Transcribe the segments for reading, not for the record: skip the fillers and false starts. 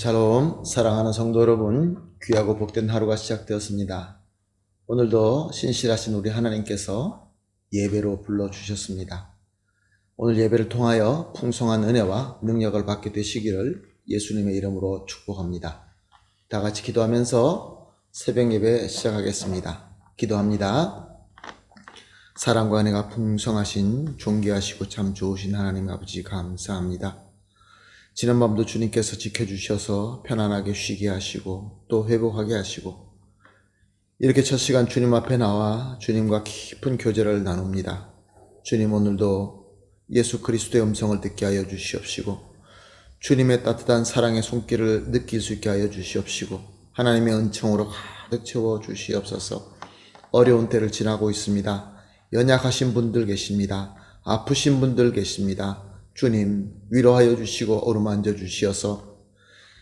샬롬, 사랑하는 성도 여러분, 귀하고 복된 하루가 시작되었습니다. 오늘도 신실하신 우리 하나님께서 예배로 불러주셨습니다. 오늘 예배를 통하여 풍성한 은혜와 능력을 받게 되시기를 예수님의 이름으로 축복합니다. 다 같이 기도하면서 새벽 예배 시작하겠습니다. 기도합니다. 사랑과 은혜가 풍성하신 존귀하시고 참 좋으신 하나님 아버지 감사합니다. 지난밤도 주님께서 지켜주셔서 편안하게 쉬게 하시고 또 회복하게 하시고 이렇게 첫 시간 주님 앞에 나와 주님과 깊은 교제를 나눕니다. 주님, 오늘도 예수 그리스도의 음성을 듣게 하여 주시옵시고 주님의 따뜻한 사랑의 손길을 느낄 수 있게 하여 주시옵시고 하나님의 은총으로 가득 채워 주시옵소서. 어려운 때를 지나고 있습니다. 연약하신 분들 계십니다. 아프신 분들 계십니다. 주님, 위로하여 주시고 어루만져 주시어서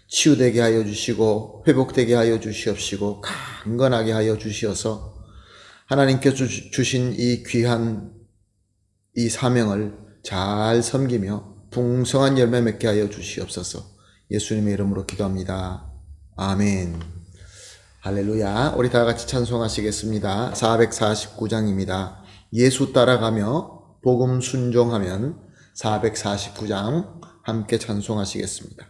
치유되게 하여 주시고 회복되게 하여 주시옵시고 강건하게 하여 주시어서 하나님께서 주신 이 귀한 이 사명을 잘 섬기며 풍성한 열매 맺게 하여 주시옵소서. 예수님의 이름으로 기도합니다. 아멘. 할렐루야. 우리 다 같이 찬송하시겠습니다. 449장입니다. 예수 따라가며 복음 순종하면 449장 함께 찬송하시겠습니다.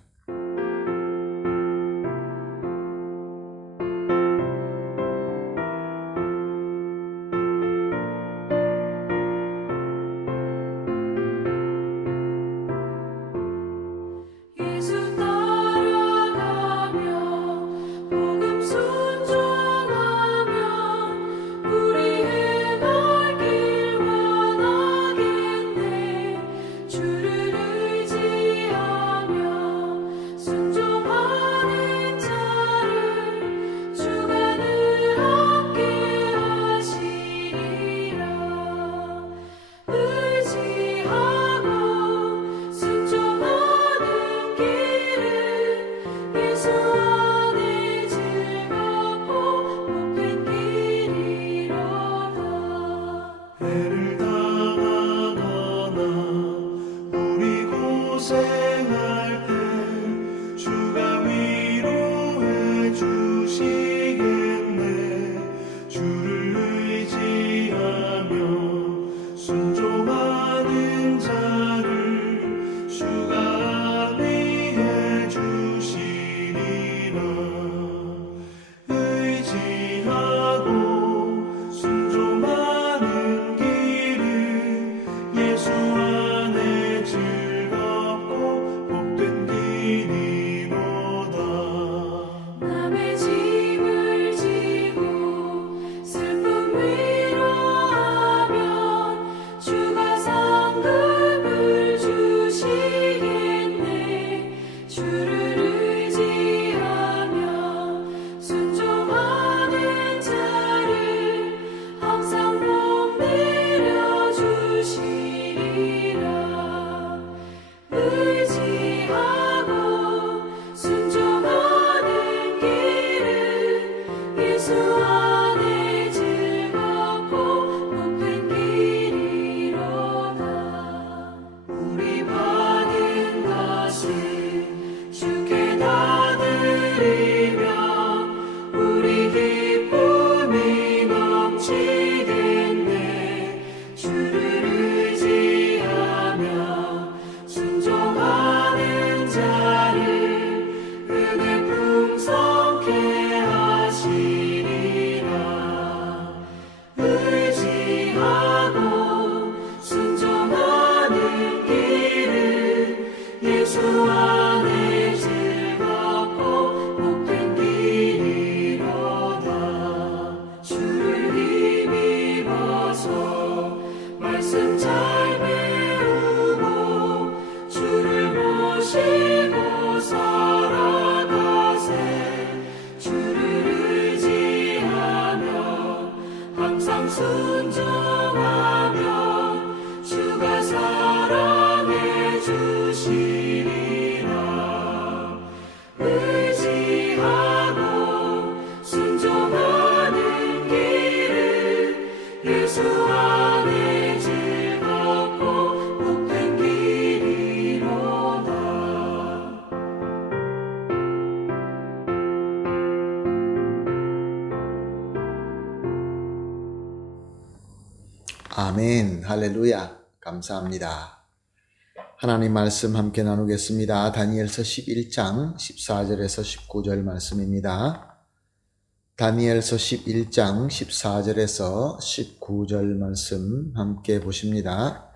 말씀 잘 배우고 주를 모시고서 아멘. 할렐루야. 감사합니다. 하나님 말씀 함께 나누겠습니다. 다니엘서 11장 14절에서 19절 말씀입니다. 다니엘서 11장 14절에서 19절 말씀 함께 보십니다.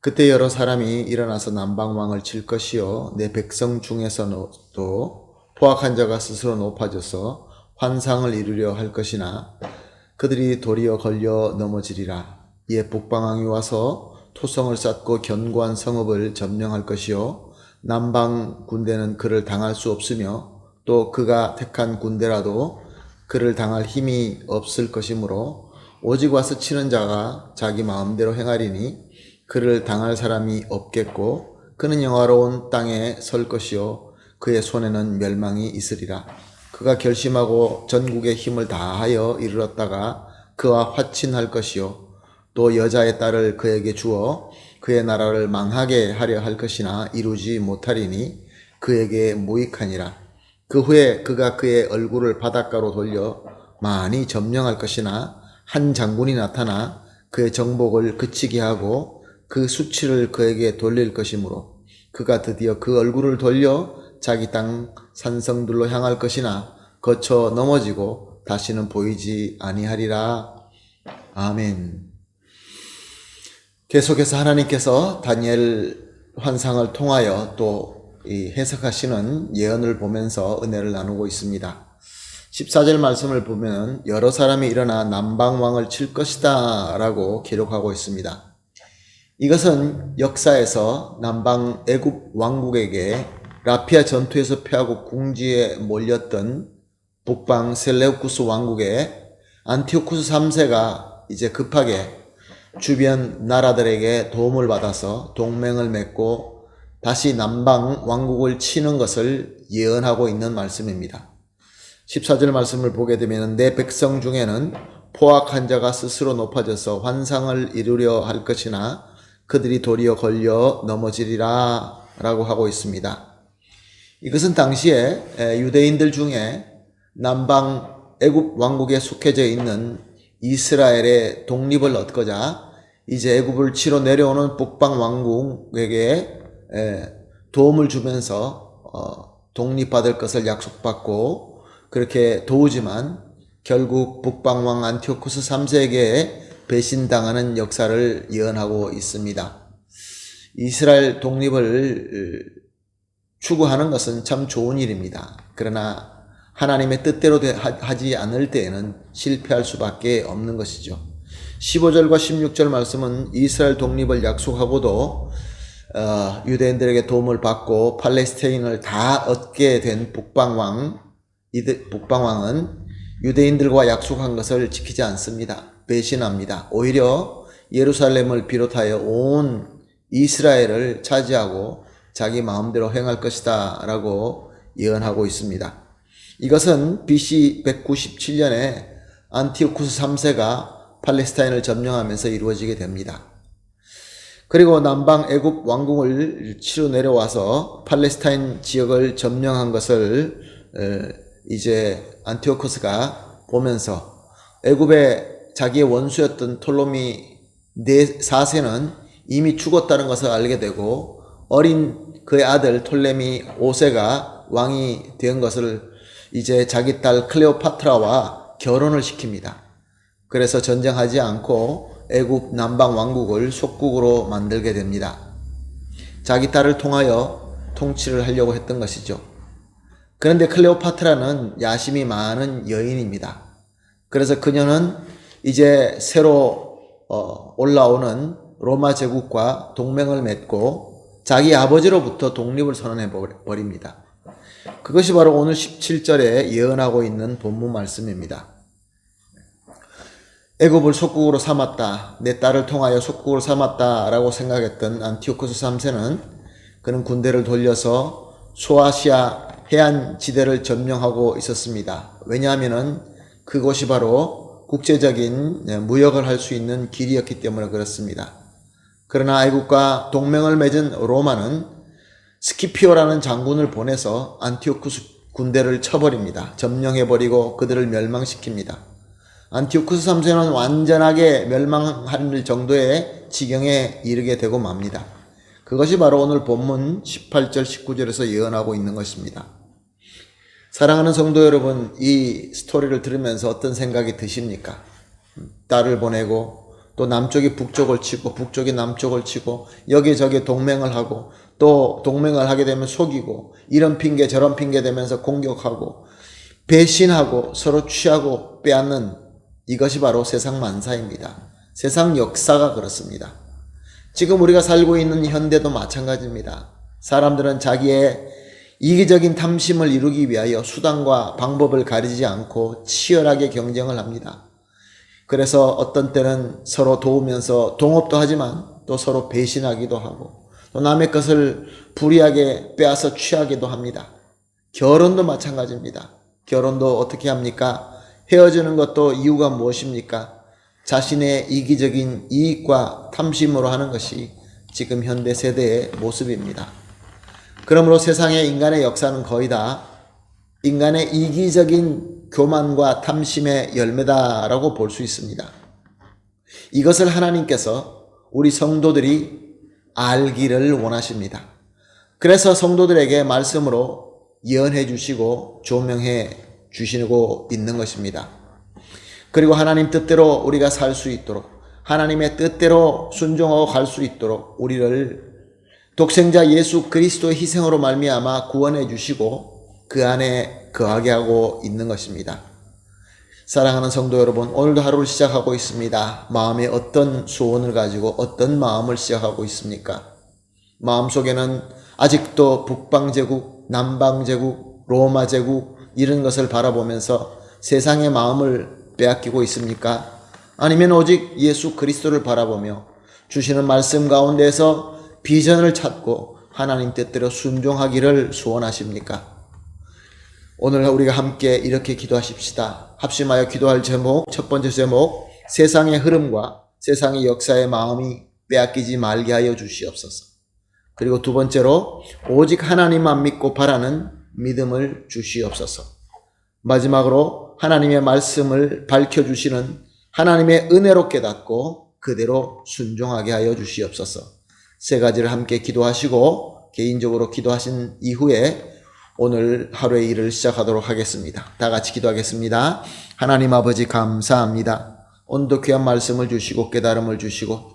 그때 여러 사람이 일어나서 남방왕을 칠 것이요 내 백성 중에서도 포악한 자가 스스로 높아져서 환상을 이루려 할 것이나 그들이 도리어 걸려 넘어지리라. 이에 북방왕이 와서 토성을 쌓고 견고한 성읍을 점령할 것이요 남방 군대는 그를 당할 수 없으며 또 그가 택한 군대라도 그를 당할 힘이 없을 것이므로 오직 와서 치는 자가 자기 마음대로 행하리니 그를 당할 사람이 없겠고 그는 영화로운 땅에 설 것이요 그의 손에는 멸망이 있으리라. 그가 결심하고 전국의 힘을 다하여 이르렀다가 그와 화친할 것이요 또 여자의 딸을 그에게 주어 그의 나라를 망하게 하려 할 것이나 이루지 못하리니 그에게 무익하니라. 그 후에 그가 그의 얼굴을 바닷가로 돌려 많이 점령할 것이나 한 장군이 나타나 그의 정복을 그치게 하고 그 수치를 그에게 돌릴 것이므로 그가 드디어 그 얼굴을 돌려 자기 땅 산성들로 향할 것이나 거쳐 넘어지고 다시는 보이지 아니하리라. 아멘. 계속해서 하나님께서 다니엘 환상을 통하여 또 해석하시는 예언을 보면서 은혜를 나누고 있습니다. 14절 말씀을 보면 여러 사람이 일어나 남방왕을 칠 것이다 라고 기록하고 있습니다. 이것은 역사에서 남방 애굽 왕국에게 라피아 전투에서 패하고 궁지에 몰렸던 북방 셀레우쿠스 왕국의 안티오쿠스 3세가 이제 급하게 주변 나라들에게 도움을 받아서 동맹을 맺고 다시 남방 왕국을 치는 것을 예언하고 있는 말씀입니다. 14절 말씀을 보게 되면 내 백성 중에는 포악한 자가 스스로 높아져서 환상을 이루려 할 것이나 그들이 도리어 걸려 넘어지리라 라고 하고 있습니다. 이것은 당시에 유대인들 중에 남방 애굽 왕국에 속해져 있는 이스라엘의 독립을 얻고자 이제 애굽을 치러 내려오는 북방 왕국에게 도움을 주면서 독립받을 것을 약속받고 그렇게 도우지만 결국 북방 왕 안티오쿠스 3세에게 배신당하는 역사를 예언하고 있습니다. 이스라엘 독립을 추구하는 것은 참 좋은 일입니다. 그러나 하나님의 뜻대로 하지 않을 때에는 실패할 수밖에 없는 것이죠. 15절과 16절 말씀은 이스라엘 독립을 약속하고도 유대인들에게 도움을 받고 팔레스타인을 다 얻게 된 북방왕은 유대인들과 약속한 것을 지키지 않습니다. 배신합니다. 오히려 예루살렘을 비롯하여 온 이스라엘을 차지하고 자기 마음대로 행할 것이다 라고 예언하고 있습니다. 이것은 BC 197년에 안티오쿠스 3세가 팔레스타인을 점령하면서 이루어지게 됩니다. 그리고 남방 애굽 왕국을 치러 내려와서 팔레스타인 지역을 점령한 것을 이제 안티오쿠스가 보면서 애굽의 자기의 원수였던 톨로미 4세는 이미 죽었다는 것을 알게 되고 어린 그의 아들 톨레미 5세가 왕이 된 것을 이제 자기 딸 클레오파트라와 결혼을 시킵니다. 그래서 전쟁하지 않고 애굽 남방 왕국을 속국으로 만들게 됩니다. 자기 딸을 통하여 통치를 하려고 했던 것이죠. 그런데 클레오파트라는 야심이 많은 여인입니다. 그래서 그녀는 이제 새로 올라오는 로마 제국과 동맹을 맺고 자기 아버지로부터 독립을 선언해 버립니다. 그것이 바로 오늘 17절에 예언하고 있는 본문 말씀입니다. 애굽을 속국으로 삼았다. 내 딸을 통하여 속국으로 삼았다 라고 생각했던 안티오쿠스 3세는 그는 군대를 돌려서 소아시아 해안 지대를 점령하고 있었습니다. 왜냐하면 그곳이 바로 국제적인 무역을 할 수 있는 길이었기 때문에 그렇습니다. 그러나 애굽과 동맹을 맺은 로마는 스키피오라는 장군을 보내서 안티오쿠스 군대를 쳐버립니다. 점령해버리고 그들을 멸망시킵니다. 안티오쿠스 3세는 완전하게 멸망할 정도의 지경에 이르게 되고 맙니다. 그것이 바로 오늘 본문 18절 19절에서 예언하고 있는 것입니다. 사랑하는 성도 여러분, 이 스토리를 들으면서 어떤 생각이 드십니까? 딸을 보내고 또 남쪽이 북쪽을 치고 북쪽이 남쪽을 치고 여기저기 동맹을 하고 또 동맹을 하게 되면 속이고 이런 핑계 저런 핑계 대면서 공격하고 배신하고 서로 취하고 빼앗는 이것이 바로 세상 만사입니다. 세상 역사가 그렇습니다. 지금 우리가 살고 있는 현대도 마찬가지입니다. 사람들은 자기의 이기적인 탐심을 이루기 위하여 수단과 방법을 가리지 않고 치열하게 경쟁을 합니다. 그래서 어떤 때는 서로 도우면서 동업도 하지만 또 서로 배신하기도 하고 또 남의 것을 불의하게 빼앗아 취하기도 합니다. 결혼도 마찬가지입니다. 결혼도 어떻게 합니까? 헤어지는 것도 이유가 무엇입니까? 자신의 이기적인 이익과 탐심으로 하는 것이 지금 현대 세대의 모습입니다. 그러므로 세상의 인간의 역사는 거의 다 인간의 이기적인 교만과 탐심의 열매다라고 볼 수 있습니다. 이것을 하나님께서 우리 성도들이 알기를 원하십니다. 그래서 성도들에게 말씀으로 예언해 주시고 조명해 주시고 있는 것입니다. 그리고 하나님 뜻대로 우리가 살 수 있도록 하나님의 뜻대로 순종하고 갈 수 있도록 우리를 독생자 예수 그리스도의 희생으로 말미암아 구원해 주시고 그 안에 거하게 하고 있는 것입니다. 사랑하는 성도 여러분, 오늘도 하루를 시작하고 있습니다. 마음에 어떤 소원을 가지고 어떤 마음을 시작하고 있습니까? 마음속에는 아직도 북방제국, 남방제국, 로마제국 이런 것을 바라보면서 세상의 마음을 빼앗기고 있습니까? 아니면 오직 예수 그리스도를 바라보며 주시는 말씀 가운데에서 비전을 찾고 하나님 뜻대로 순종하기를 소원하십니까? 오늘 우리가 함께 이렇게 기도하십시다. 합심하여 기도할 제목, 첫 번째 제목, 세상의 흐름과 세상의 역사의 마음이 빼앗기지 말게 하여 주시옵소서. 그리고 두 번째로 오직 하나님만 믿고 바라는 믿음을 주시옵소서. 마지막으로 하나님의 말씀을 밝혀주시는 하나님의 은혜로 깨닫고 그대로 순종하게 하여 주시옵소서. 세 가지를 함께 기도하시고 개인적으로 기도하신 이후에 오늘 하루의 일을 시작하도록 하겠습니다. 다 같이 기도하겠습니다. 하나님 아버지 감사합니다. 오늘도 귀한 말씀을 주시고 깨달음을 주시고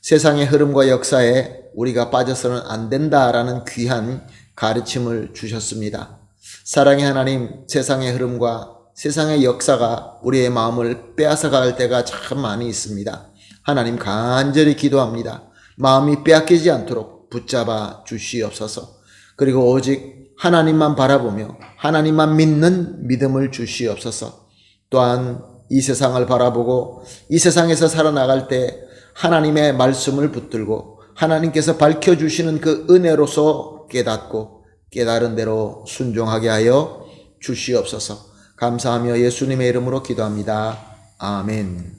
세상의 흐름과 역사에 우리가 빠져서는 안 된다라는 귀한 가르침을 주셨습니다. 사랑의 하나님, 세상의 흐름과 세상의 역사가 우리의 마음을 빼앗아갈 때가 참 많이 있습니다. 하나님 간절히 기도합니다. 마음이 빼앗기지 않도록 붙잡아 주시옵소서. 그리고 오직 하나님만 바라보며 하나님만 믿는 믿음을 주시옵소서. 또한 이 세상을 바라보고 이 세상에서 살아나갈 때 하나님의 말씀을 붙들고 하나님께서 밝혀주시는 그 은혜로서 깨닫고 깨달은 대로 순종하게 하여 주시옵소서. 감사하며 예수님의 이름으로 기도합니다. 아멘.